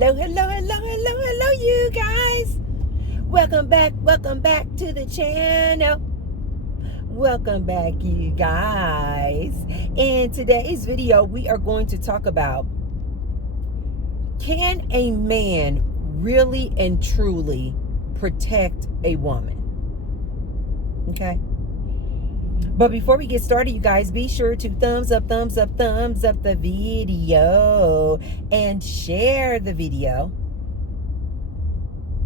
Hello, hello, hello, hello, hello, you guys. Welcome back to the channel. Welcome back, you guys. In today's video, we are going to talk about, can a man really and truly protect a woman? Okay. But before we get started, you guys, be sure to thumbs up the video and share the video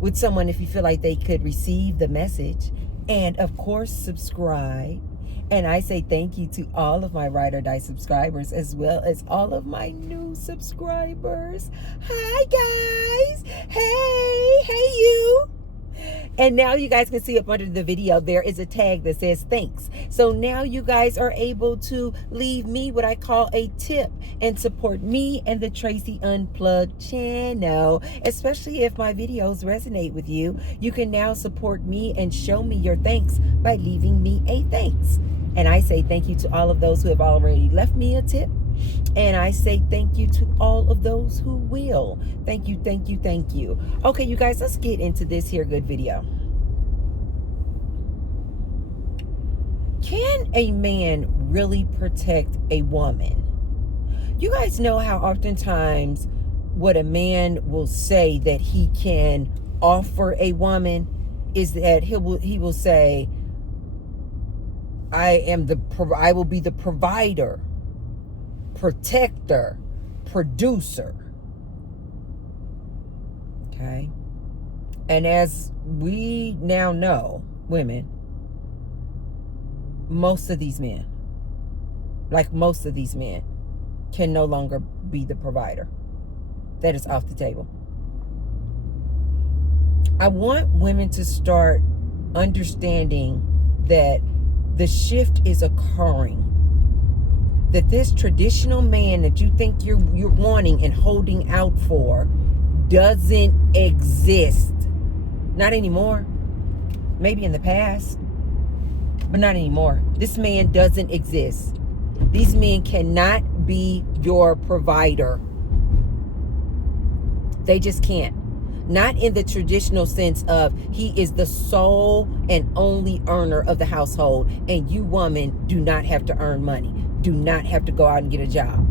with someone if you feel like they could receive the message. And of course, subscribe. And I say thank you to all of my Ride or Die subscribers, as well as all of my new subscribers. Hi, guys. Hey, you. And now you guys can see up under the video, there is a tag that says thanks. So now you guys are able to leave me what I call a tip and support me and the Tracy Unplugged channel. Especially if my videos resonate with you, you can now support me and show me your thanks by leaving me a thanks. And I say thank you to all of those who have already left me a tip. And I say thank you to all of those who will. Thank you, thank you, thank you. Okay, you guys, let's get into this here good video. Can a man really protect a woman? You guys know how oftentimes what a man will say that he can offer a woman is that he will say, I will be the provider, protector, producer. Okay. And as we now know, women, most of these men can no longer be the provider. That is off the table. I want women to start understanding that the shift is occurring. That this traditional man that you think you're wanting and holding out for doesn't exist. Not anymore. Maybe in the past, but not anymore. This man doesn't exist. These men cannot be your provider. They just can't. Not in the traditional sense of he is the sole and only earner of the household, and you woman do not have to earn money. Do not have to go out and get a job.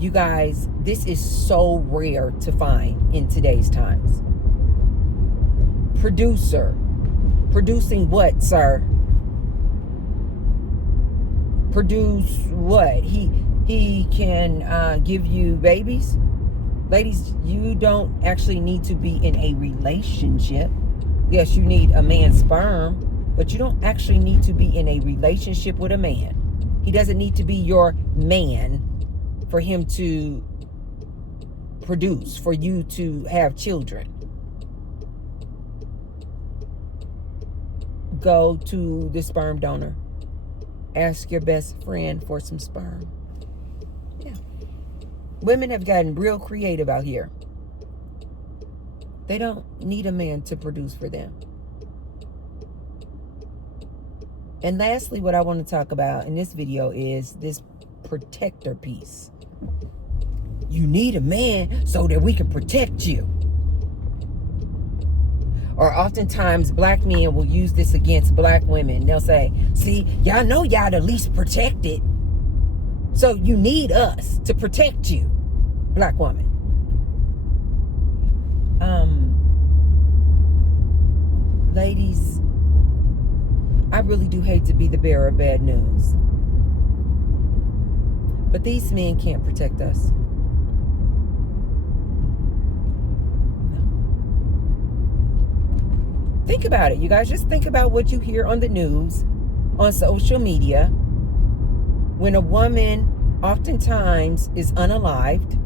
You guys, this is so rare to find in today's times. Producer. Producing what, sir? Produce what? He can give you babies? Ladies, you don't actually need to be in a relationship. Yes, you need a man's sperm, but you don't actually need to be in a relationship with a man. He doesn't need to be your man for him to produce, for you to have children. Go to the sperm donor. Ask your best friend for some sperm. Yeah. Women have gotten real creative out here. They don't need a man to produce for them. And lastly, what I want to talk about in this video is this protector piece. You need a man so that we can protect you. Or oftentimes black men will use this against black women. They'll say, see, y'all know y'all the least protected. So you need us to protect you, black woman. Ladies, I really do hate to be the bearer of bad news, but these men can't protect us. No. Think about it, you guys. Just think about what you hear on the news, on social media, when a woman oftentimes is unalived,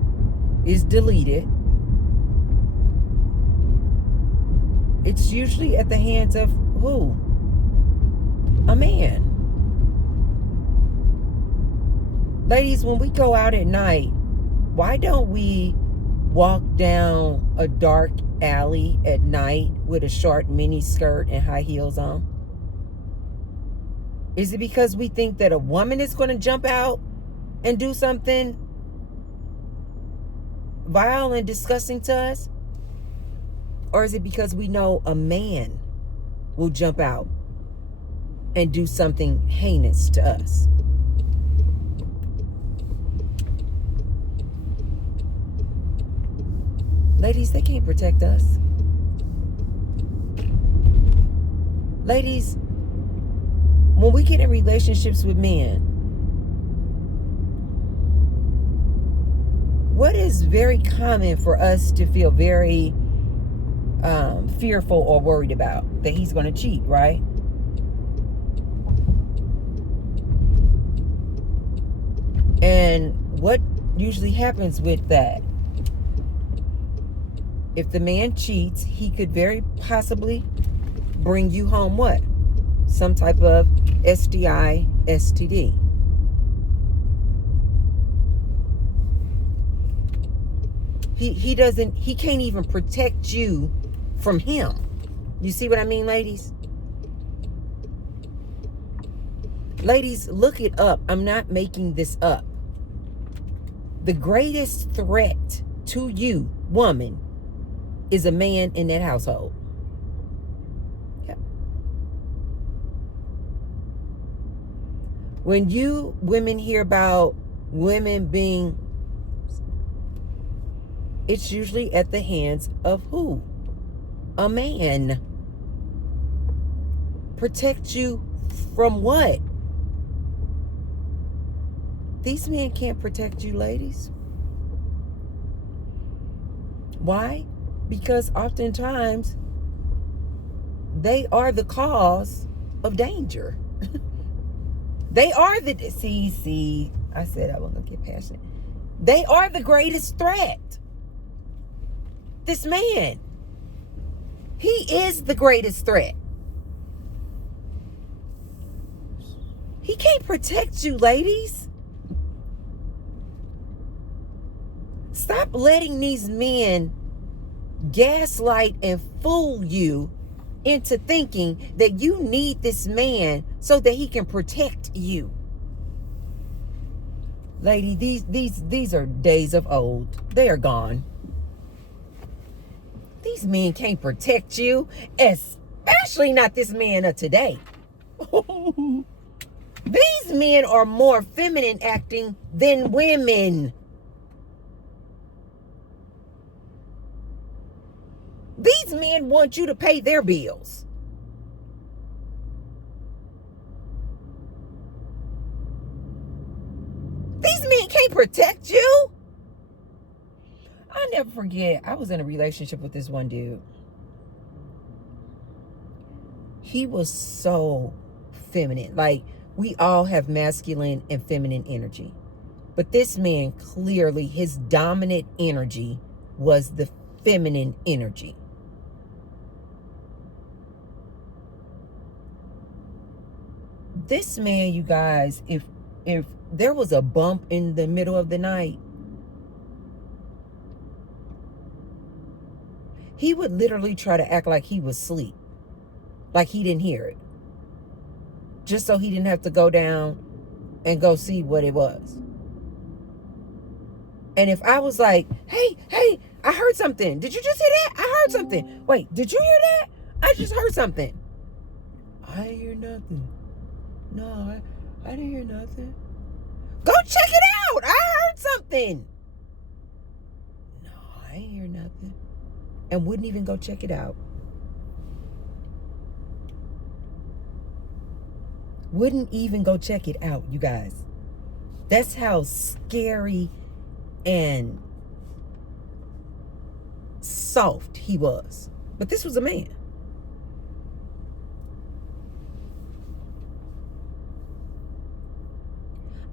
is deleted. It's usually at the hands of who? A man. Ladies, when we go out at night, why don't we walk down a dark alley at night with a short mini skirt and high heels on? Is it because we think that a woman is going to jump out and do something vile and disgusting to us? Or is it because we know a man will jump out and do something heinous to us? Ladies, they can't protect us. Ladies, when we get in relationships with men, what is very common for us to feel very fearful or worried about? That he's going to cheat, right? And what usually happens with that? If the man cheats, he could very possibly bring you home what? Some type of STI, STD. He can't even protect you from him. You see what I mean, ladies? Ladies, look it up. I'm not making this up. The greatest threat to you, woman, is a man in that household. Yep. When you women hear about women being, it's usually at the hands of who? A man. Protect you from what? These men can't protect you, ladies. Why? Because oftentimes they are the cause of danger. They are the, see, I said I wasn't gonna get passionate. They are the greatest threat. This man, he is the greatest threat. He can't protect you, ladies. Stop letting these men gaslight and fool you into thinking that you need this man so that he can protect you. Lady, these are days of old. They are gone. These men can't protect you, especially not this man of today. These men are more feminine acting than women. These men want you to pay their bills. These men can't protect you. I'll never forget, I was in a relationship with this one dude. He was so feminine. Like, we all have masculine and feminine energy. But this man, clearly, his dominant energy was the feminine energy. This man, you guys, if there was a bump in the middle of the night, he would literally try to act like he was asleep, like he didn't hear it, just so he didn't have to go down and go see what it was. And if I was like, hey, I heard something. Did you just hear that? I heard something. Wait, did you hear that? I just heard something. I didn't hear nothing. No, I didn't hear nothing. Go check it out. I heard something. No, I ain't hear nothing. And wouldn't even go check it out. Wouldn't even go check it out, you guys. That's how scary and soft he was. But this was a man.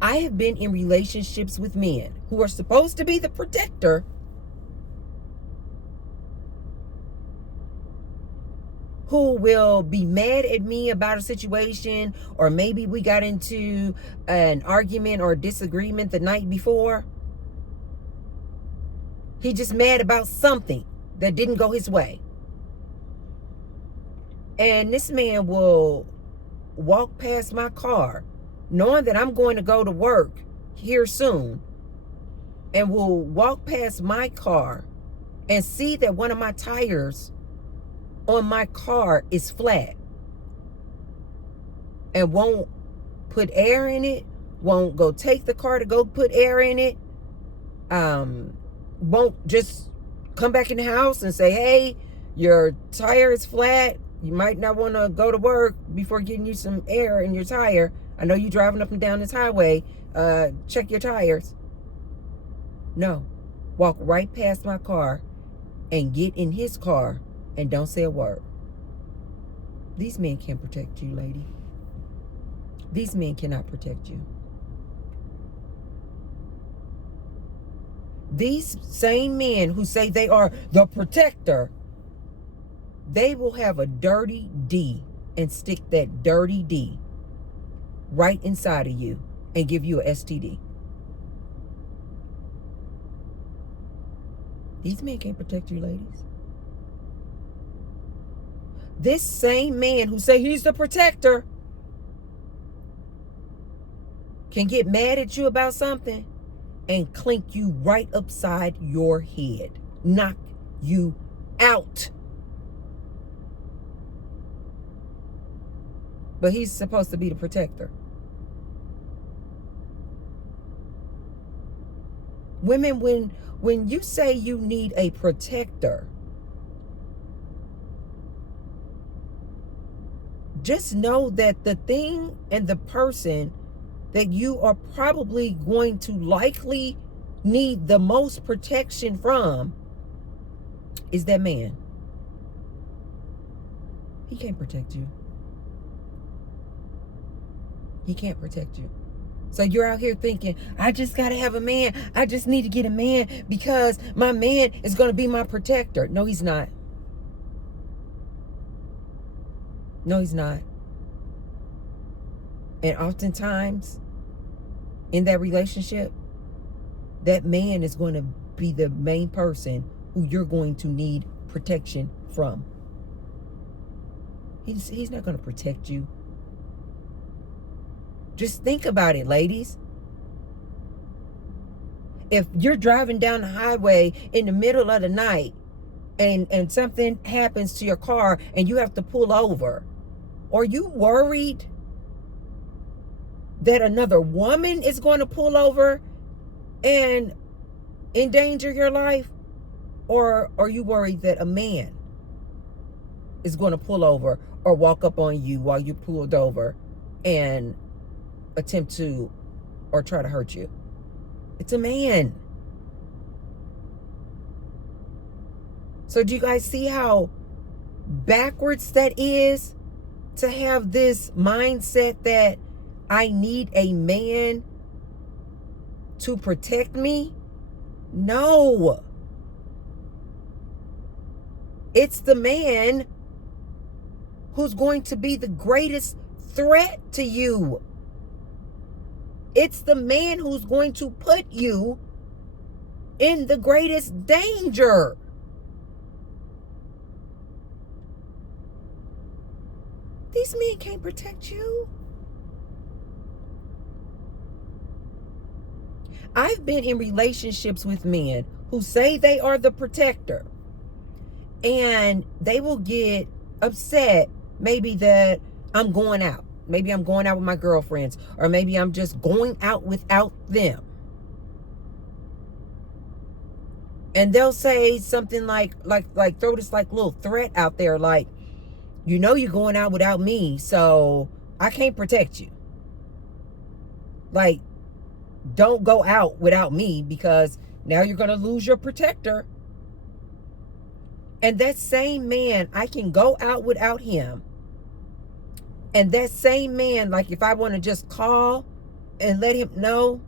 I have been in relationships with men who are supposed to be the protector, who will be mad at me about a situation, or maybe we got into an argument or disagreement the night before. He just mad about something that didn't go his way. And this man will walk past my car knowing that I'm going to go to work here soon, and will walk past my car and see that one of my tires on my car is flat and won't put air in it, won't go take the car to go put air in it, won't just come back in the house and say, hey, your tire is flat, you might not want to go to work before getting you some air in your tire. I know you're driving up and down this highway, check your tires. No, walk right past my car and get in his car and don't say a word. These men can't protect you, lady. These men cannot protect you. These same men who say they are the protector, they will have a dirty D and stick that dirty D right inside of you and give you a STD. These men can't protect you, ladies. This same man who say he's the protector can get mad at you about something and clink you right upside your head, knock you out. But he's supposed to be the protector. Women, when you say you need a protector, just know that the thing and the person that you are probably going to likely need the most protection from is that man. He can't protect you. He can't protect you. So you're out here thinking, I just got to have a man. I just need to get a man because my man is going to be my protector. No, he's not. No, he's not. And oftentimes in that relationship, that man is going to be the main person who you're going to need protection from. He's not going to protect you. Just think about it, ladies. If you're driving down the highway in the middle of the night and something happens to your car and you have to pull over, are you worried that another woman is going to pull over and endanger your life? Or are you worried that a man is going to pull over or walk up on you while you pulled over and attempt to or try to hurt you? It's a man. So do you guys see how backwards that is, to have this mindset that I need a man to protect me? No. It's the man who's going to be the greatest threat to you. It's the man who's going to put you in the greatest danger. These men can't protect you. I've been in relationships with men who say they are the protector, and they will get upset maybe that I'm going out. Maybe I'm going out with my girlfriends, or maybe I'm just going out without them. And they'll say something like throw this like little threat out there, like, you know you're going out without me, so I can't protect you. Like, don't go out without me because now you're going to lose your protector. And that same man, I can go out without him. And that same man, like if I want to just call and let him know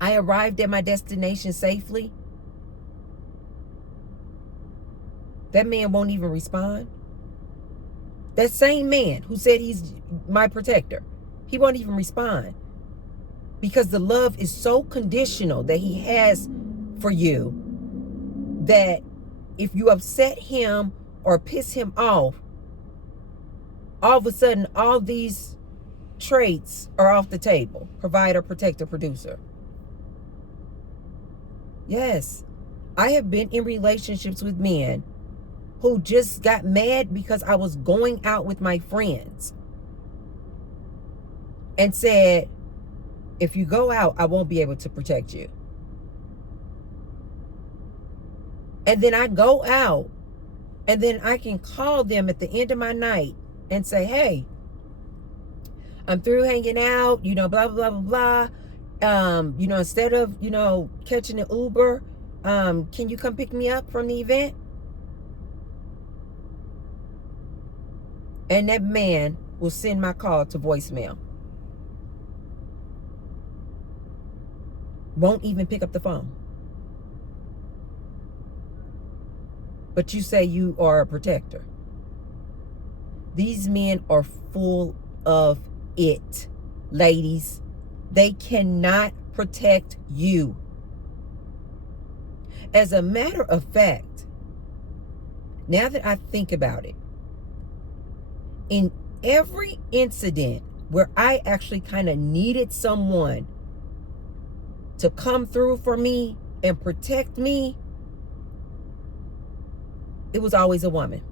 I arrived at my destination safely, that man won't even respond. That same man who said he's my protector, he won't even respond. Because the love is so conditional that he has for you, that if you upset him or piss him off, all of a sudden, all these traits are off the table. Provider, protector, producer. Yes. I have been in relationships with men who just got mad because I was going out with my friends and said, if you go out, I won't be able to protect you. And then I go out, and then I can call them at the end of my night and say, hey, I'm through hanging out, blah, blah, blah, blah, blah. Instead of, catching an Uber, can you come pick me up from the event? And that man will send my call to voicemail. Won't even pick up the phone. But you say you are a protector. These men are full of it, ladies. They cannot protect you. As a matter of fact, now that I think about it, in every incident where I actually kind of needed someone to come through for me and protect me, it was always a woman.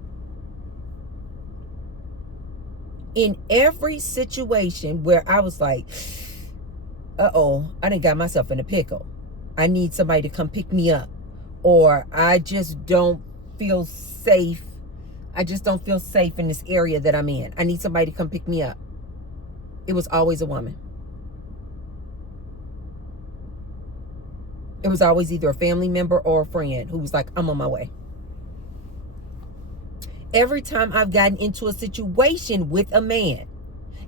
In every situation where I was like, uh-oh, I done got myself in a pickle. I need somebody to come pick me up. Or I just don't feel safe. I just don't feel safe in this area that I'm in. I need somebody to come pick me up. It was always a woman. It was always either a family member or a friend who was like, I'm on my way. Every time I've gotten into a situation with a man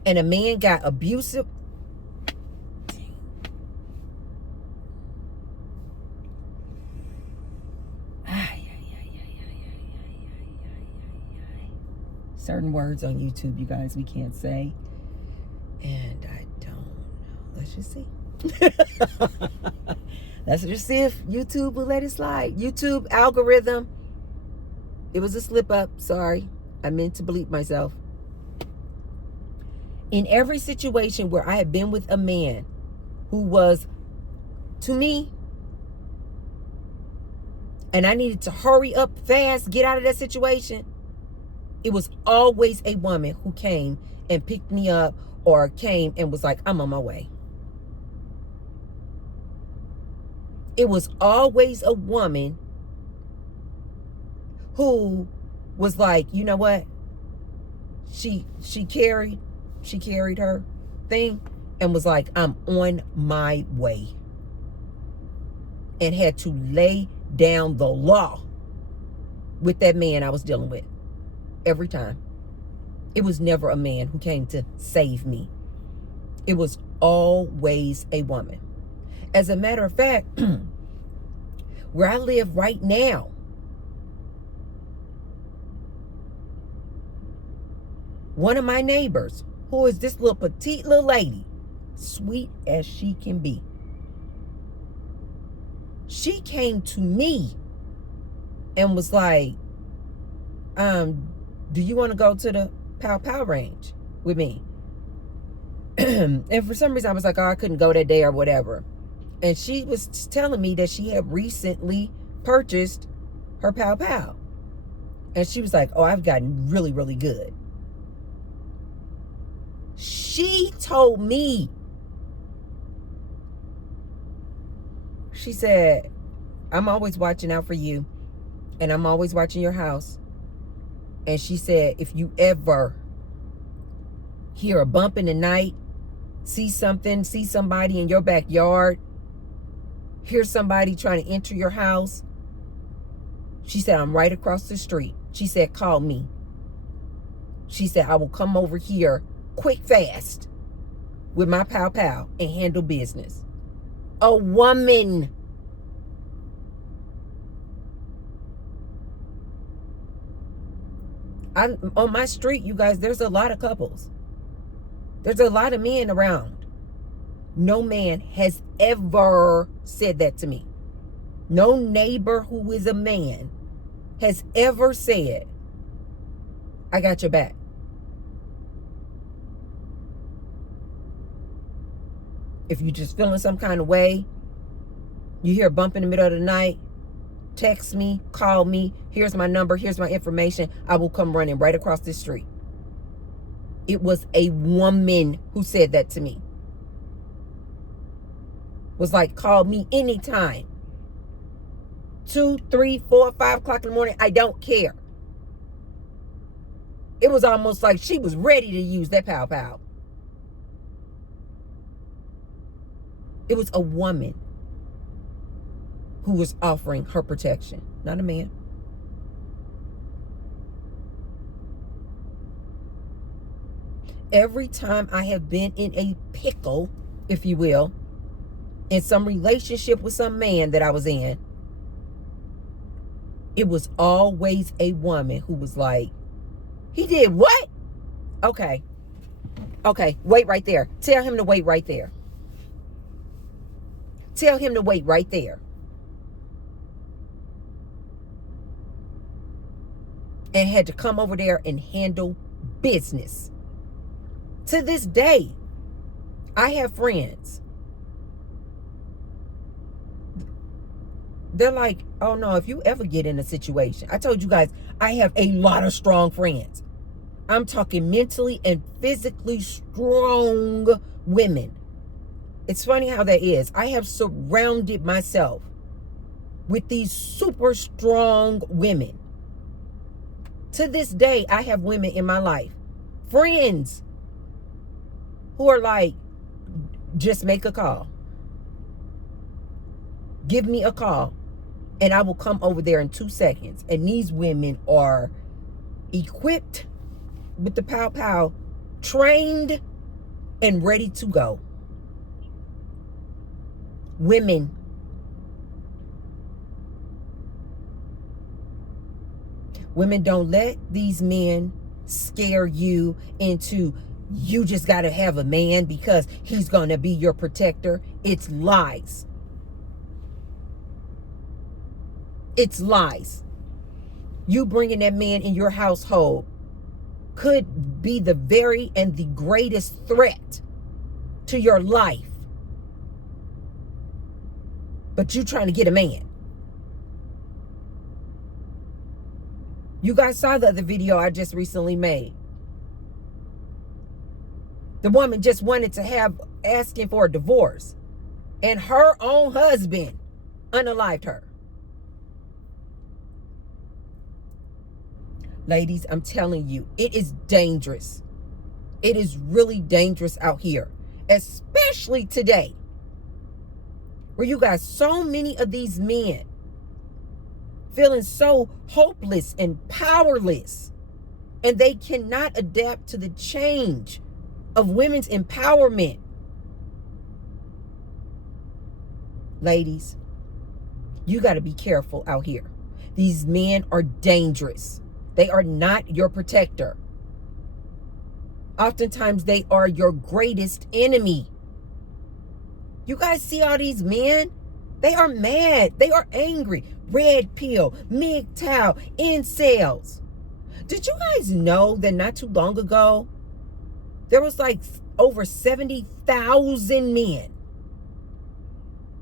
and a man got abusive, certain words on YouTube, you guys, we can't say. And I don't know. Let's just see. Let's just see if YouTube will let it slide. YouTube algorithm. It was a slip up. Sorry. I meant to bleep myself. In every situation where I have been with a man who was, to me, and I needed to hurry up fast, get out of that situation, it was always a woman who came and picked me up or came and was like, I'm on my way. It was always a woman who was like, you know what? She carried her thing and was like, I'm on my way. And had to lay down the law with that man I was dealing with. Every time. It was never a man who came to save me. It was always a woman. As a matter of fact, where I live right now, one of my neighbors, who is this little petite little lady, sweet as she can be, she came to me and was like, do you want to go to the Pow Pow range with me? And for some reason I was like, oh, I couldn't go that day or whatever. And she was telling me that she had recently purchased her Pow Pow. And she was like, oh, I've gotten really, really good. She told me, she said, I'm always watching out for you. And I'm always watching your house. And she said, if you ever hear a bump in the night, see somebody in your backyard, hear somebody trying to enter your house, she said, I'm right across the street. She said, call me. She said, I will come over here quick, fast with my Pow Pow and handle business. A woman. On my street, you guys, there's a lot of couples. There's a lot of men around. No man has ever said that to me. No neighbor who is a man has ever said, I got your back. If you're just feeling some kind of way, You hear a bump in the middle of the night, text me, call me. Here's my number. Here's my information. I will come running right across this street. It was a woman who said that to me. Was like, call me anytime. 2, 3, 4, 5 o'clock in the morning. I don't care. It was almost like she was ready to use that pow pow. It was a woman who was offering her protection, not a man. Every time I have been in a pickle, if you will, in some relationship with some man that I was in, it was always a woman who was like, he did what? Okay, wait right there. Tell him to wait right there. Tell him to wait right there. And had to come over there and handle business. To this day, I have friends. They're like, oh no, if you ever get in a situation. I told you guys, I have a lot of strong friends. I'm talking mentally and physically strong women. It's funny how that is. I have surrounded myself with these super strong women. To this day, I have women in my life, friends, who are like, just make a call. Give me a call, and I will come over there in 2 seconds. And these women are equipped with the pow pow, trained and ready to go. Women. Women, don't let these men scare you into, you just got to have a man because he's going to be your protector. It's lies. It's lies. You bringing that man in your household could be the very and the greatest threat to your life. But you trying to get a man. You guys saw the other video I just recently made. The woman just wanted to have, asking for a divorce. And her own husband unalived her. Ladies, I'm telling you, it is dangerous. It is really dangerous out here. Especially today. Where you got so many of these men feeling so hopeless and powerless. And they cannot adapt to the change of women's empowerment. Ladies, you got to be careful out here. These men are dangerous. They are not your protector. Oftentimes, they are your greatest enemy. You guys see all these men? They are mad. They are angry. Red pill, MGTOW, incels. Did you guys know that not too long ago, there was like over 70,000 men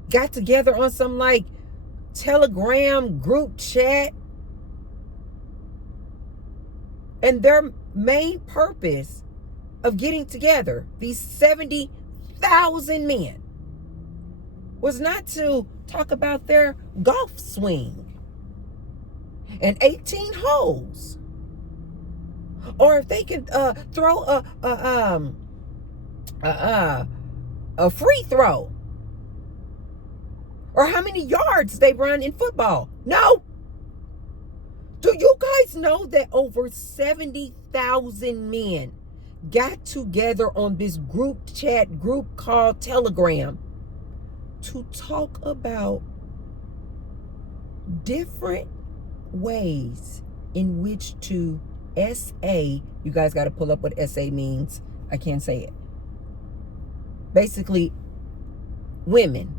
got together on some like Telegram group chat? And their main purpose of getting together, these 70,000 men, was not to talk about their golf swing and 18 holes, or if they can throw a free throw, or how many yards they run in football. No. Do you guys know that over 70,000 men got together on this group chat, group called Telegram, to talk about different ways in which to SA, you guys got to pull up what SA means. I can't say it. Basically, women.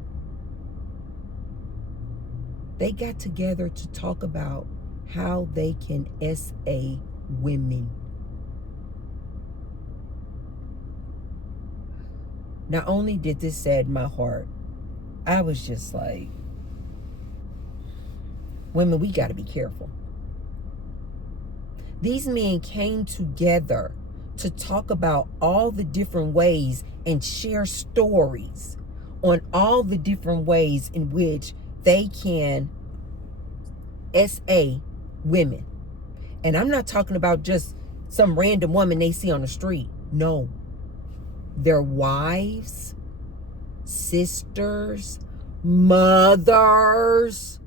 They got together to talk about how they can SA women. Not only did this sadden my heart, I was just like, Women, we got to be careful. These men came together to talk about all the different ways and share stories on all the different ways in which they can SA women. And I'm not talking about just some random woman they see on the street. No. Their wives, sisters, mothers,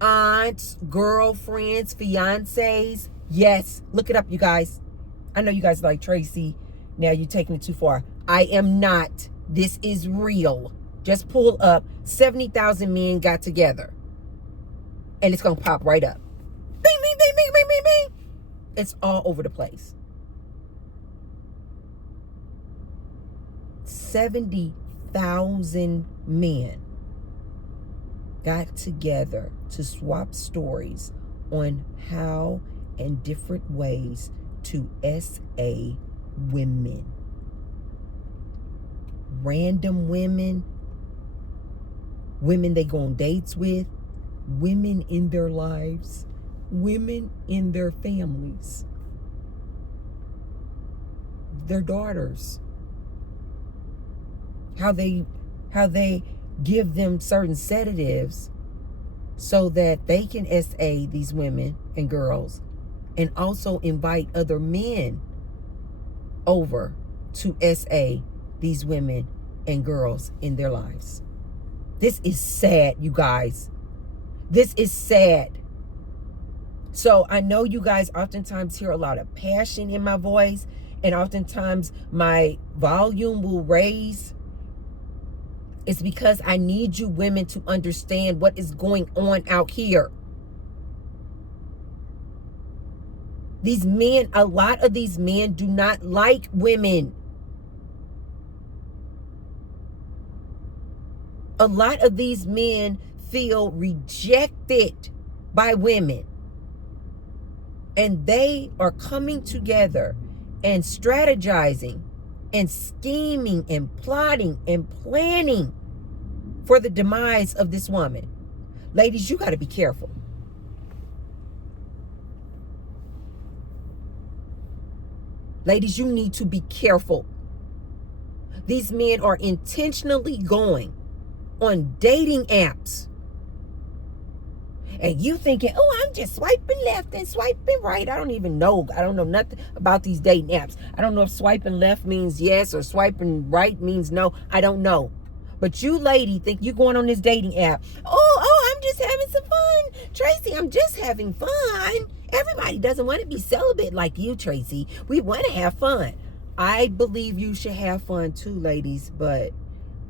aunts, girlfriends, fiancés. Yes, look it up, you guys. I know you guys are like, Tracy, now you're taking it too far. I am not. This is real. Just pull up 70,000 men got together. And it's going to pop right up. Bing, bing, bing, bing, bing, bing, bing. It's all over the place. 70,000 men got together to swap stories on how and different ways to SA women. Random women, women they go on dates with, women in their lives, women in their families, their daughters, how they give them certain sedatives so that they can SA these women and girls, and also invite other men over to SA these women and girls in their lives. This is sad, you guys. This is sad. So I know you guys oftentimes hear a lot of passion in my voice, and oftentimes my volume will raise. It's because I need you women to understand what is going on out here. These men, a lot of these men do not like women. A lot of these men feel rejected by women. And they are coming together and strategizing and scheming and plotting and planning for the demise of this woman. Ladies, you got to be careful. Ladies, you need to be careful. These men are intentionally going on dating apps. And you thinking, oh, I'm just swiping left and swiping right. I don't even know. I don't know nothing about these dating apps. I don't know if swiping left means yes or swiping right means no. I don't know. But you lady think you're going on this dating app. Oh, I'm just having some fun. Tracy, I'm just having fun. Everybody doesn't want to be celibate like you, Tracy. We want to have fun. I believe you should have fun too, ladies. But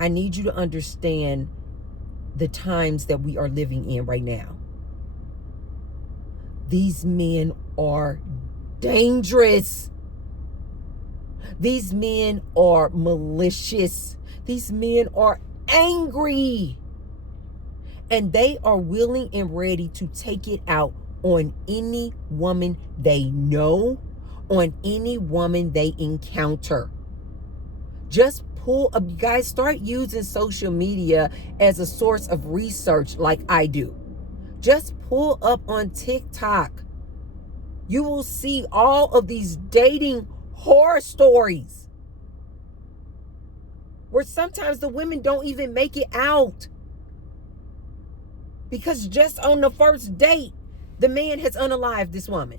I need you to understand the times that we are living in right now. These men are dangerous. These men are malicious. These men are angry. And they are willing and ready to take it out on any woman they know, on any woman they encounter. Just pull up, you guys, start using social media as a source of research like I do. Just pull up on TikTok. You will see all of these dating horror stories where sometimes the women don't even make it out because just on the first date, the man has unalived this woman.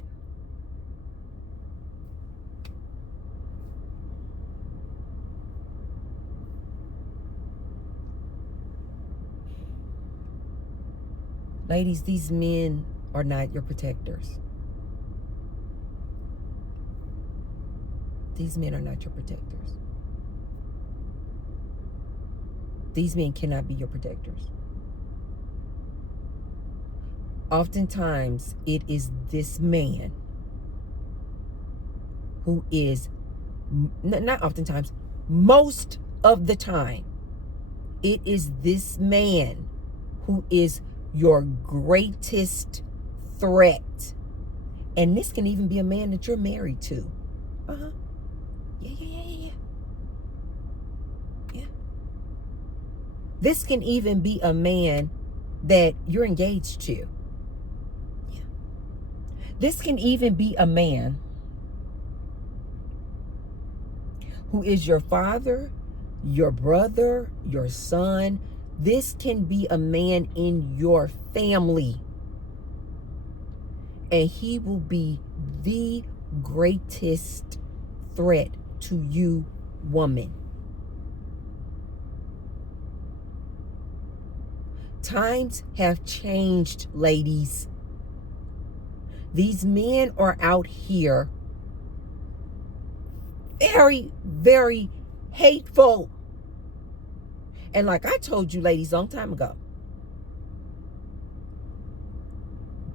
Ladies, these men are not your protectors. These men are not your protectors. These men cannot be your protectors. Oftentimes, it is this man who is, not oftentimes, most of the time, it is this man who is your greatest threat. And this can even be a man that you're married to. Yeah. This can even be a man that you're engaged to. Yeah. This can even be a man who is your father, your brother, your son. This can be a man in your family. And he will be the greatest threat to you, woman. Times have changed, ladies. These men are out here very, very hateful. And like I told you ladies a long time ago,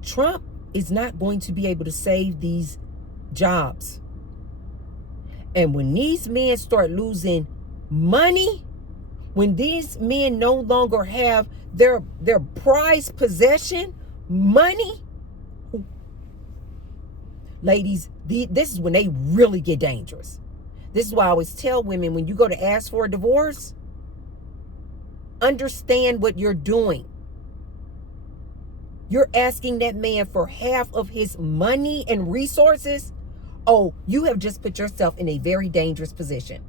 Trump is not going to be able to save these jobs. And when these men start losing money, when these men no longer have their prized possession, money, ladies, this is when they really get dangerous. This is why I always tell women, when you go to ask for a divorce, understand what you're doing. You're asking that man for half of his money and resources. Oh, you have just put yourself in a very dangerous position.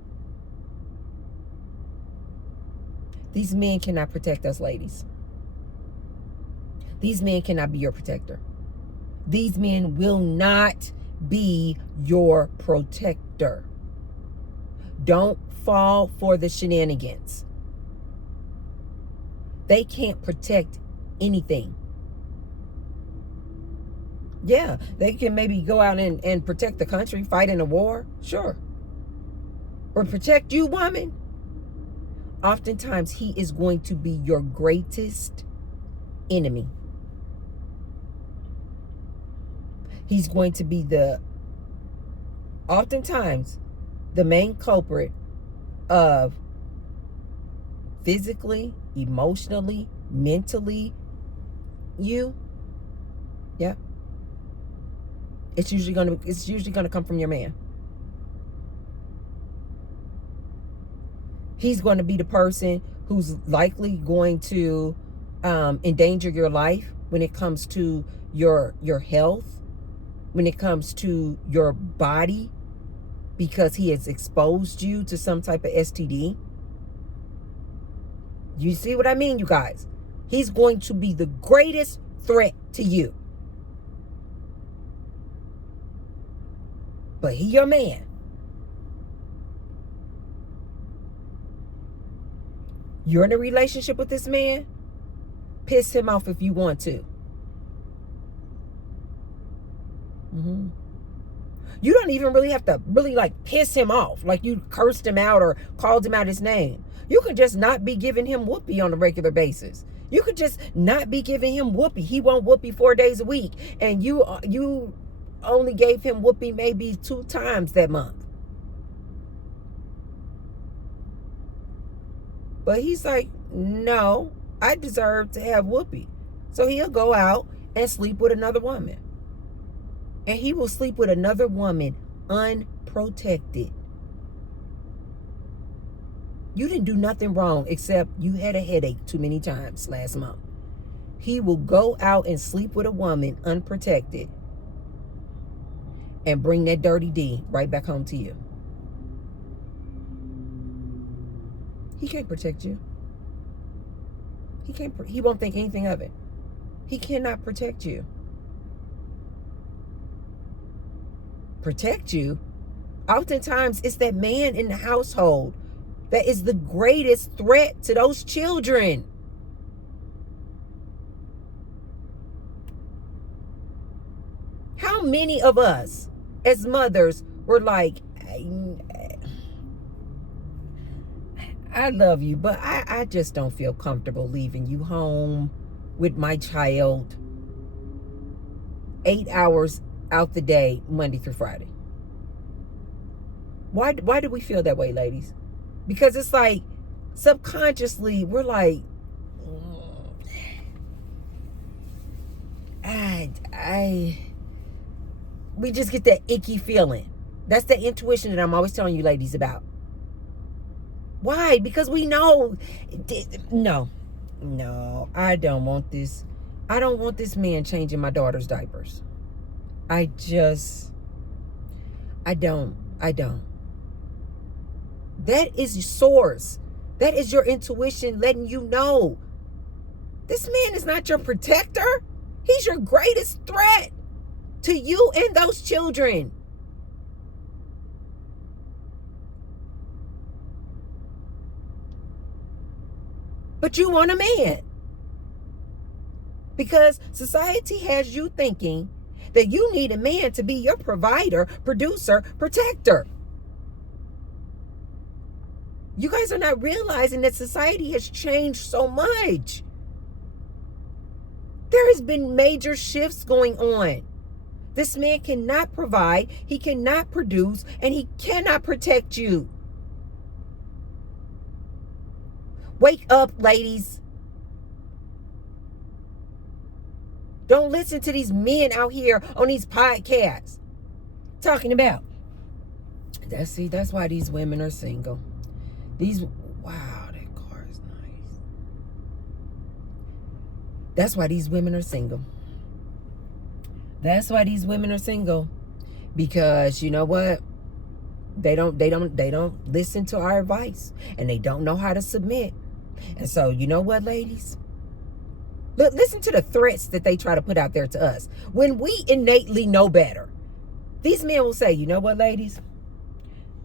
These men cannot protect us, ladies. These men cannot be your protector. These men will not be your protector. Don't fall for the shenanigans. They can't protect anything. Yeah, they can maybe go out and protect the country, fight in a war, sure. Or protect you, woman. Oftentimes, he is going to be your greatest enemy. He's going to be oftentimes, the main culprit of physically, emotionally, mentally, you. Yeah. It's usually gonna come from your man. He's going to be the person who's likely going to endanger your life when it comes to your health, when it comes to your body, because he has exposed you to some type of STD. You see what I mean, you guys? He's going to be the greatest threat to you. But he your man. You're in a relationship with this man, piss him off if you want to. Mm-hmm. You don't even really have to like piss him off, like you cursed him out or called him out his name. You could just not be giving him whoopee on a regular basis. You could just not be giving him whoopee. He want whoopee 4 days a week, and you only gave him whoopee maybe 2 times that month. But he's like, no, I deserve to have whoopee. So he'll go out and sleep with another woman. And he will sleep with another woman unprotected. You didn't do nothing wrong except you had a headache too many times last month. He will go out and sleep with a woman unprotected and bring that dirty D right back home to you. He can't protect you. He won't think anything of it. He cannot protect you. Protect you? Oftentimes, it's that man in the household that is the greatest threat to those children. How many of us as mothers were like, I love you, but I just don't feel comfortable leaving you home with my child 8 hours out the day, Monday through Friday? Why do we feel that way, ladies? Because it's like subconsciously we're like, we just get that icky feeling. That's the intuition that I'm always telling you ladies about. Why? Because we know. No. No, I don't want this. I don't want this man changing my daughter's diapers. I don't. I don't. That is your source. That is your intuition letting you know. This man is not your protector. He's your greatest threat to you and those children. But you want a man. Because society has you thinking that you need a man to be your provider, producer, protector. You guys are not realizing that society has changed so much. There has been major shifts going on. This man cannot provide, he cannot produce, and he cannot protect you. Wake up, ladies. Don't listen to these men out here on these podcasts talking about. That's why these women are single. Wow, that car is nice. That's why these women are single. That's why these women are single. Because you know what? They don't listen to our advice, and they don't know how to submit. And so, you know what, ladies? Listen to the threats that they try to put out there to us. When we innately know better, these men will say, you know what, ladies?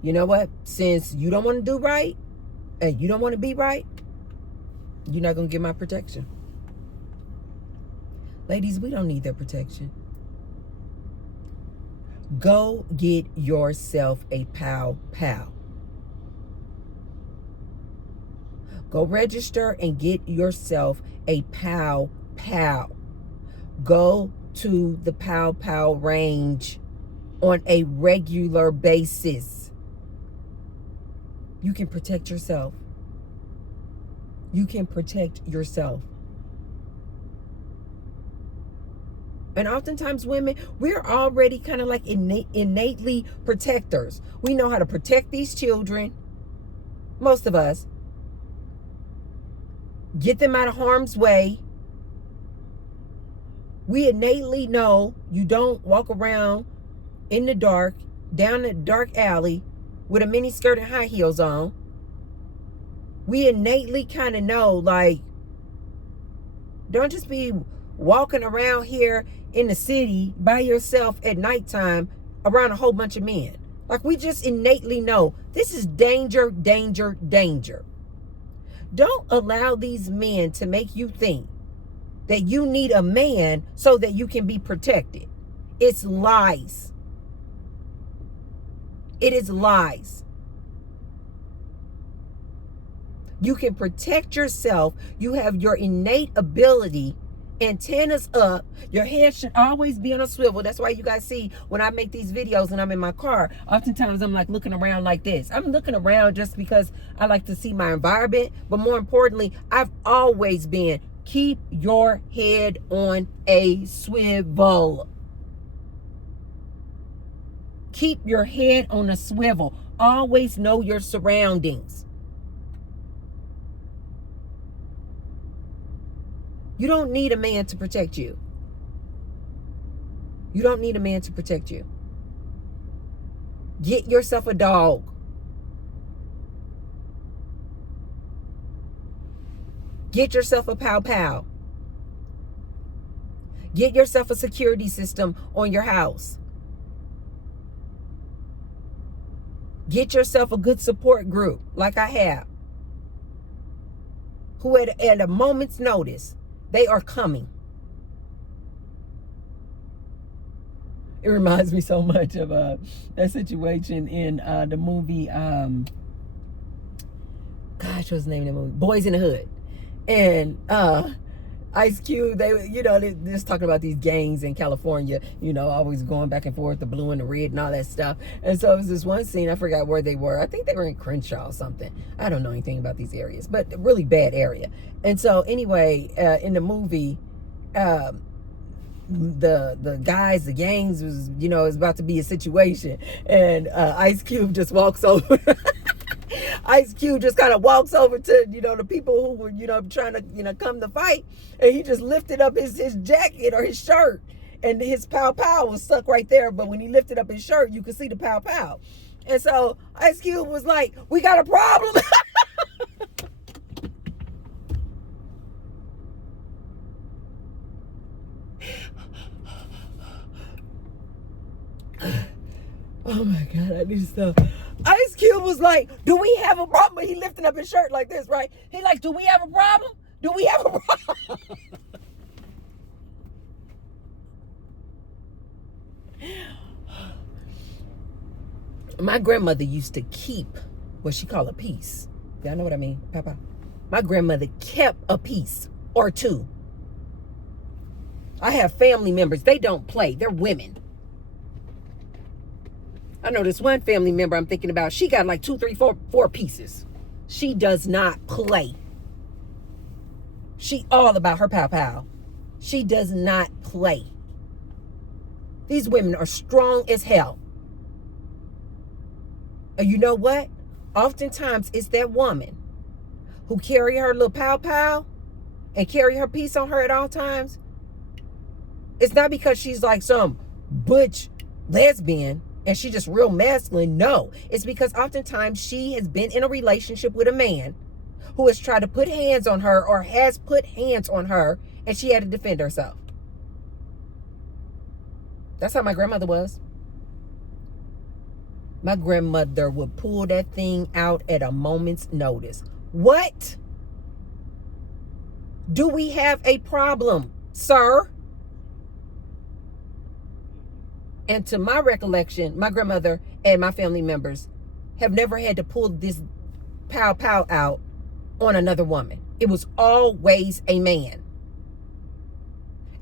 You know what? Since you don't want to do right, and you don't want to be right, you're not going to get my protection. Ladies, we don't need their protection. Go get yourself a pal. Go register and get yourself a pal. Go to the pal range on a regular basis. You can protect yourself. You can protect yourself. And oftentimes women, we're already kind of like innately protectors. We know how to protect these children. Most of us. Get them out of harm's way. We innately know you don't walk around in the dark, down a dark alley with a mini skirt and high heels on. We innately kind of know, like, don't just be walking around here in the city by yourself at nighttime around a whole bunch of men. Like, we just innately know this is danger. Don't allow these men to make you think that you need a man so that you can be protected. It's lies. It is lies. You can protect yourself. You have your innate ability. Antennas up. Your head should always be on a swivel. That's why you guys see when I make these videos and I'm in my car, oftentimes I'm like looking around like this. I'm looking around just because I like to see my environment. But more importantly, I've always been, keep your head on a swivel. Keep your head on a swivel. Always know your surroundings. You don't need a man to protect you. You don't need a man to protect you. Get yourself a dog. Get yourself a pal. Get yourself a security system on your house. Get yourself a good support group like I have. Who at a moment's notice, they are coming. It reminds me so much of that situation in the movie, gosh, what's the name of the movie? Boys in the Hood. And Ice Cube, they're just talking about these gangs in California, always going back and forth, the blue and the red and all that stuff. And so it was this one scene, I forgot where they were. I think they were in Crenshaw or something. I don't know anything about these areas, but a really bad area. And so anyway, in the movie, the guys, the gangs was, it was about to be a situation. And Ice Cube just walks over. Ice Cube just kind of walks over to, the people who were, trying to, come to fight. And he just lifted up his jacket or his shirt. And his pow pow was stuck right there. But when he lifted up his shirt, you could see the pow pow. And so Ice Cube was like, we got a problem. Oh my God, I need to stop. Ice Cube was like, do we have a problem? He lifting up his shirt like this, right? He like, do we have a problem? Do we have a problem? My grandmother used to keep what she called a piece. Y'all know what I mean, Papa? My grandmother kept a piece or two. I have family members. They don't play. They're women. I know this one family member I'm thinking about. She got like 2, 3, 4 pieces. She does not play. She all about her pow pow. She does not play. These women are strong as hell. And you know what? Oftentimes it's that woman who carry her little pow pow and carry her piece on her at all times. It's not because she's like some butch lesbian and she just real masculine. No, it's because oftentimes she has been in a relationship with a man who has tried to put hands on her or has put hands on her, and she had to defend herself. That's how my grandmother was. My grandmother would pull that thing out at a moment's notice. What? Do we have a problem, sir? And to my recollection, my grandmother and my family members have never had to pull this pow pow out on another woman. It was always a man.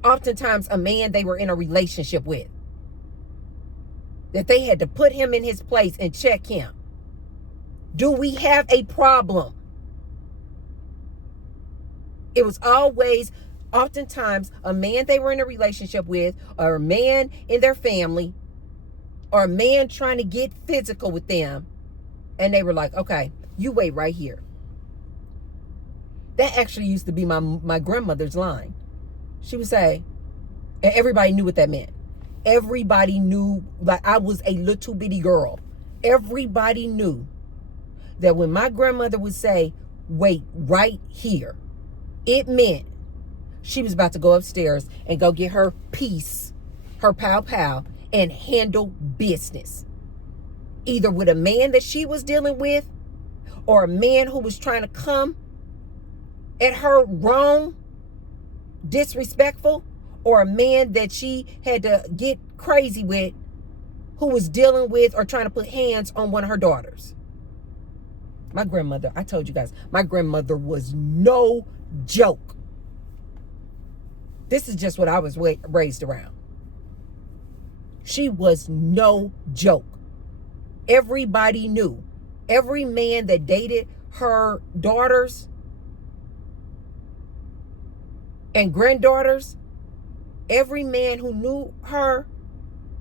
Oftentimes a man they were in a relationship with. That they had to put him in his place and check him. Do we have a problem? It was always, oftentimes, a man they were in a relationship with, or a man in their family, or a man trying to get physical with them. And they were like, okay, you wait right here. That actually used to be my grandmother's line. She would say, and everybody knew what that meant. Everybody knew, like I was a little bitty girl. Everybody knew that when my grandmother would say, wait right here, it meant she was about to go upstairs and go get her piece, her pow pow, and handle business. Either with a man that she was dealing with, or a man who was trying to come at her wrong, disrespectful, or a man that she had to get crazy with who was dealing with or trying to put hands on one of her daughters. My grandmother, I told you guys, my grandmother was no joke. This is just what I was raised around. She was no joke. Everybody knew. Every man that dated her daughters and granddaughters, every man who knew her,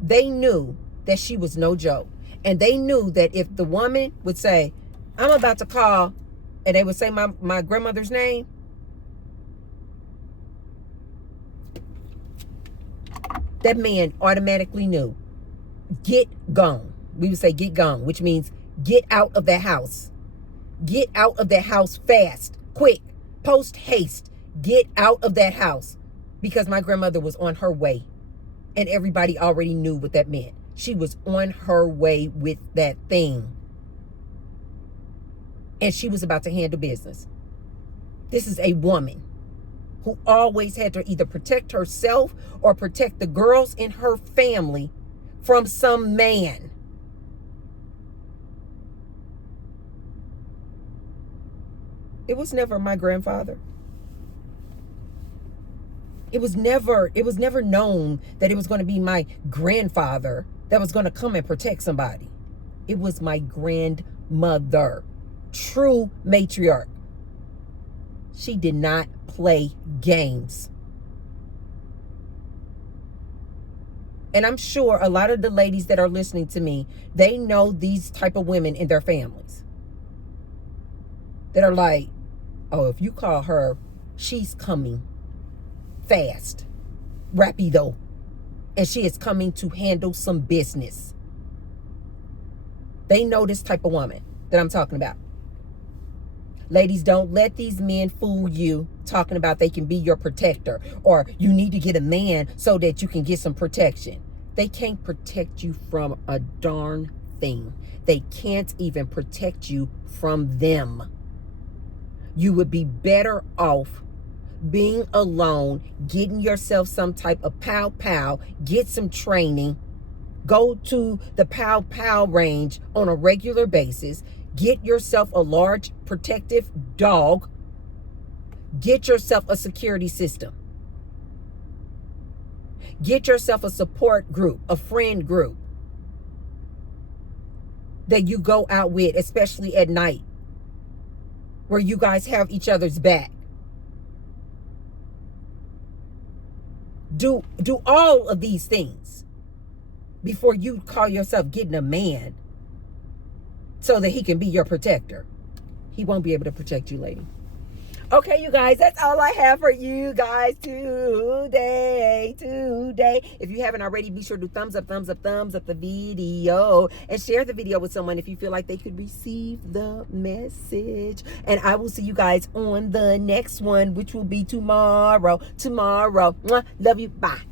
they knew that she was no joke. And they knew that if the woman would say, I'm about to call, and they would say my grandmother's name, that man automatically knew, get gone. We would say get gone, which means get out of that house. Get out of that house fast, quick, post haste. Get out of that house. Because my grandmother was on her way. And everybody already knew what that meant. She was on her way with that thing. And she was about to handle business. This is a woman who always had to either protect herself or protect the girls in her family from some man. It was never my grandfather. It was never known that it was going to be my grandfather that was going to come and protect somebody. It was my grandmother. True matriarch. She did not play games. And I'm sure a lot of the ladies that are listening to me, they know these type of women in their families. that are like, oh, if you call her, she's coming fast, rapido, and she is coming to handle some business. They know this type of woman that I'm talking about. Ladies, don't let these men fool you talking about they can be your protector or you need to get a man so that you can get some protection. They can't protect you from a darn thing. They can't even protect you from them. You would be better off being alone, getting yourself some type of pow, get some training, go to the pow range on a regular basis, get yourself a large protective dog, get yourself a security system, get yourself a support group, a friend group that you go out with, especially at night, where you guys have each other's back. Do all of these things before you call yourself getting a man so that he can be your protector. He won't be able to protect you, lady. Okay, you guys, that's all I have for you guys today. If you haven't already, be sure to thumbs up the video and share the video with someone if you feel like they could receive the message. And I will see you guys on the next one, which will be tomorrow. Mwah. Love you. Bye.